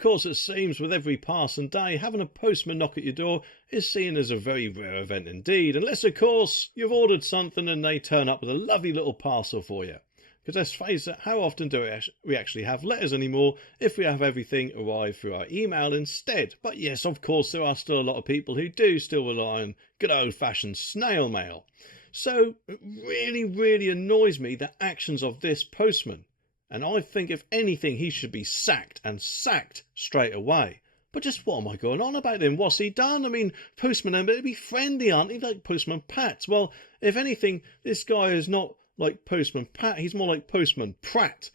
of course, it seems with every passing day, having a postman knock at your door is seen as a very rare event indeed, unless, of course, you've ordered something and they turn up with a lovely little parcel for you. Because let's face it, how often do we actually have letters anymore if we have everything arrive through our email instead? But yes, of course, there are still a lot of people who do still rely on good old-fashioned snail mail. So it really, really annoys me the actions of this postman. And I think, if anything, he should be sacked, and sacked straight away. But just what am I going on about then? What's he done? I mean, postmen are meant to be friendly, aren't they? Like Postman Pat. Well, if anything, this guy is not like Postman Pat. He's more like Postman Pratt.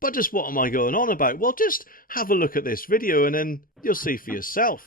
But just what am I going on about? Well, just have a look at this video and then you'll see for yourself.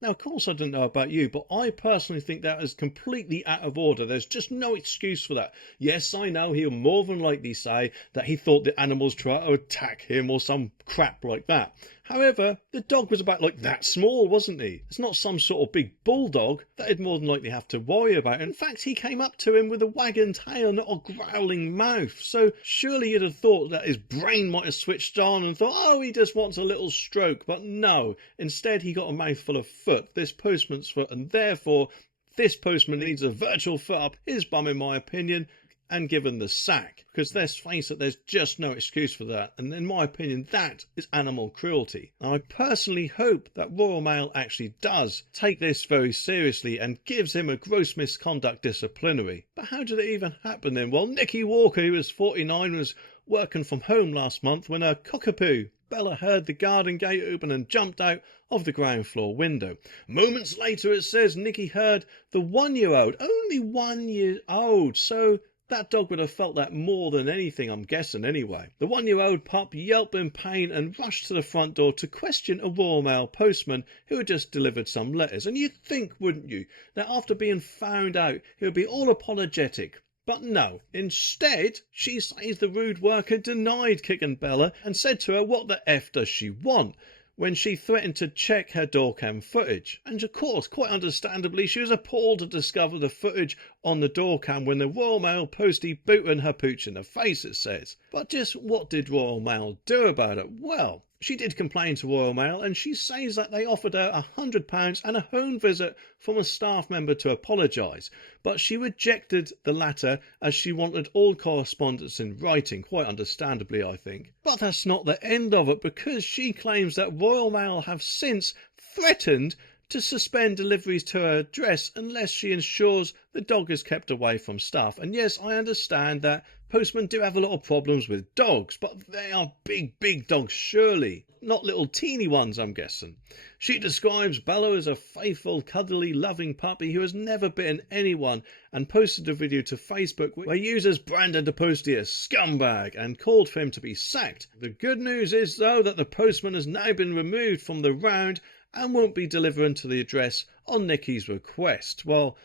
Now, of course, I don't know about you, but I personally think that is completely out of order. There's just no excuse for that. Yes, I know he'll more than likely say that he thought the animals tried to attack him or some crap like that. However, the dog was about like that small, wasn't he? It's not some sort of big bulldog that he'd more than likely have to worry about. In fact, he came up to him with a wagging tail, not a growling mouth. So surely you'd have thought that his brain might have switched on and thought, oh, he just wants a little stroke. But no, instead he got a mouthful of foot, this postman's foot, and therefore this postman needs a virtual foot up his bum, in my opinion, and given the sack. Because let's face it, there's just no excuse for that. And in my opinion, that is animal cruelty. And I personally hope that Royal Mail actually does take this very seriously and gives him a gross misconduct disciplinary. But how did it even happen then? Well, Nicky Walker, who was 49, was working from home last month when a cockapoo, Bella, heard the garden gate open and jumped out of the ground floor window. Moments later, it says, Nicky heard the 1-year-old, only 1 year old, so that dog would have felt that more than anything, I'm guessing anyway. The 1-year-old pup yelped in pain and rushed to the front door to question a Royal Mail postman who had just delivered some letters. And you'd think, wouldn't you, that after being found out, he would be all apologetic. But no, instead, she says the rude worker denied kicking Bella and said to her, what the F does she want? When she threatened to check her door cam footage. And of course, quite understandably, she was appalled to discover the footage on the door cam when the Royal Mail postie booting her pooch in the face, it says. But just what did Royal Mail do about it? Well, she did complain to Royal Mail, and she says that they offered her £100 and a home visit from a staff member to apologise. But she rejected the latter as she wanted all correspondence in writing, quite understandably, I think. But that's not the end of it, because she claims that Royal Mail have since threatened to suspend deliveries to her address unless she ensures the dog is kept away from staff. And yes, I understand that postmen do have a lot of problems with dogs, but they are big, big dogs, surely. Not little teeny ones, I'm guessing. She describes Bella as a faithful, cuddly, loving puppy who has never bitten anyone, and posted a video to Facebook where users branded the postie a scumbag and called for him to be sacked. The good news is, though, that the postman has now been removed from the round and won't be delivering to the address on Nicky's request. Well,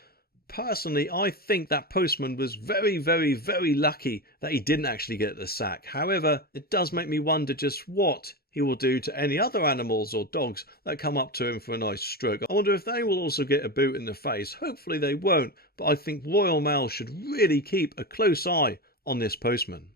personally, I think that postman was very, very, very lucky that he didn't actually get the sack. However, it does make me wonder just what he will do to any other animals or dogs that come up to him for a nice stroke. I wonder if they will also get a boot in the face. Hopefully they won't, but I think Royal Mail should really keep a close eye on this postman.